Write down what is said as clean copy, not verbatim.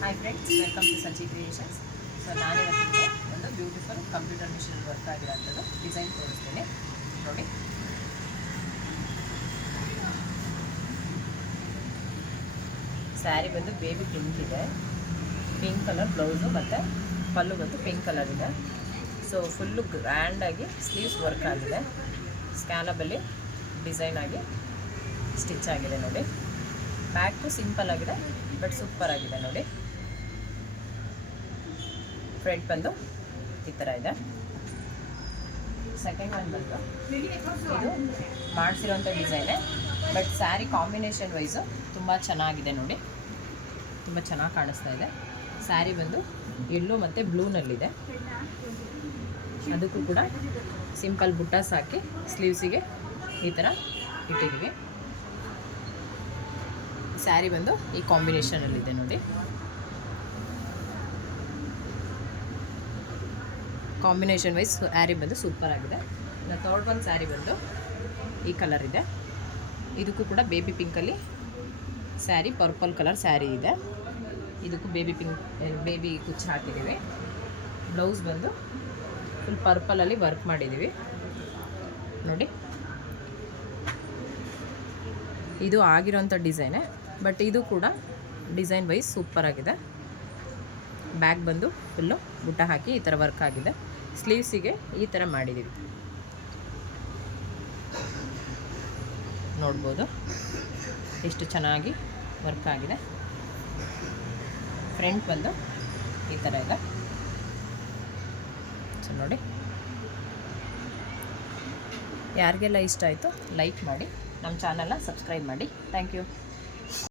Hi friends, welcome to Sanchi creations. So ನಾನು ಇವತ್ತಿಗೆ ಒಂದು ಬ್ಯೂಟಿಫುಲ್ ಕಂಪ್ಯೂಟರ್ ಮಿಷನ್ ವರ್ಕ್ ಆಗಿರೋಂಥದ್ದು ಡಿಸೈನ್ ತೋರಿಸ್ತೀನಿ ನೋಡಿ. ಸ್ಯಾರಿ ಬಂದು ಬೇಬಿ ಪಿಂಕ್ ಇದೆ, ಪಿಂಕ್ ಕಲರ್ ಬ್ಲೌಸು ಮತ್ತು ಪಲ್ಲು ಬಂದು ಪಿಂಕ್ ಕಲರ್ ಇದೆ. ಸೊ ಫುಲ್ಲು ಗ್ರ್ಯಾಂಡಾಗಿ ಸ್ಲೀವ್ಸ್ ವರ್ಕ್ ಆಗಿದೆ, ಸ್ಕ್ಯಾಲಬಲ್ಲಿ ಡಿಸೈನ್ ಆಗಿ ಸ್ಟಿಚ್ ಆಗಿದೆ ನೋಡಿ. ಬ್ಯಾಕು ಸಿಂಪಲ್ ಆಗಿದೆ ಬಟ್ ಸೂಪರ್ ಆಗಿದೆ ನೋಡಿ. ಫ್ರಂಟ್ ಬಂದು ಈ ಥರ ಇದೆ. ಸೆಕೆಂಡ್ ಒನ್ ಬಂದು ಇದು ಮಾಡಿಸಿರೋಂಥ ಡಿಸೈನೇ, ಬಟ್ ಸ್ಯಾರಿ ಕಾಂಬಿನೇಷನ್ ವೈಸು ತುಂಬ ಚೆನ್ನಾಗಿದೆ ನೋಡಿ, ತುಂಬ ಚೆನ್ನಾಗಿ ಕಾಣಿಸ್ತಾ ಇದೆ. ಸ್ಯಾರಿ ಬಂದು ಯೆಲ್ಲೋ ಮತ್ತು ಬ್ಲೂನಲ್ಲಿದೆ. ಅದಕ್ಕೂ ಕೂಡ ಸಿಂಪಲ್ ಬುಟ್ಟಾಸ್ ಹಾಕಿ ಸ್ಲೀವ್ಸಿಗೆ ಈ ಥರ ಇಟ್ಟಿದ್ದೀವಿ. ಸ್ಯಾರಿ ಬಂದು ಈ ಕಾಂಬಿನೇಷನಲ್ಲಿದೆ ನೋಡಿ. ಕಾಂಬಿನೇಷನ್ ವೈಸ್ ಸ್ಯಾರಿ ಬಂದು ಸೂಪರ್ ಆಗಿದೆ. ಥರ್ಡ್ ಒನ್ ಸ್ಯಾರಿ ಬಂದು ಈ ಕಲರ್ ಇದೆ. ಇದಕ್ಕೂ ಕೂಡ ಬೇಬಿ ಪಿಂಕಲ್ಲಿ ಸ್ಯಾರಿ, ಪರ್ಪಲ್ ಕಲರ್ ಸ್ಯಾರಿ ಇದೆ. ಇದಕ್ಕೂ ಬೇಬಿ ಕುಚ್ಚು ಹಾಕಿದ್ದೀವಿ. ಬ್ಲೌಸ್ ಬಂದು ಫುಲ್ ಪರ್ಪಲಲ್ಲಿ ವರ್ಕ್ ಮಾಡಿದ್ದೀವಿ ನೋಡಿ. ಇದು ಆಗಿರೋಂಥ ಡಿಸೈನೇ, ಬಟ್ ಇದು ಕೂಡ ಡಿಸೈನ್ ವೈಸ್ ಸೂಪರ್ ಆಗಿದೆ. ಬ್ಯಾಕ್ ಬಂದು ಫುಲ್ಲು ಬುಟ್ಟ ಹಾಕಿ ಈ ಥರ ವರ್ಕ್ ಆಗಿದೆ. ಸ್ಲೀವ್ಸಿಗೆ ಈ ಥರ ಮಾಡಿದ್ದೀವಿ ನೋಡ್ಬೋದು, ಎಷ್ಟು ಚೆನ್ನಾಗಿ ವರ್ಕ್ ಆಗಿದೆ. ಫ್ರಂಟ್ ಬಂದು ಈ ಥರ ಇದೆ. ಸೊ ನೋಡಿ, ಯಾರಿಗೆಲ್ಲ ಇಷ್ಟ ಆಯಿತು ಲೈಕ್ ಮಾಡಿ, ನಮ್ಮ ಚಾನಲ್ನ ಸಬ್ಸ್ಕ್ರೈಬ್ ಮಾಡಿ. Thank you.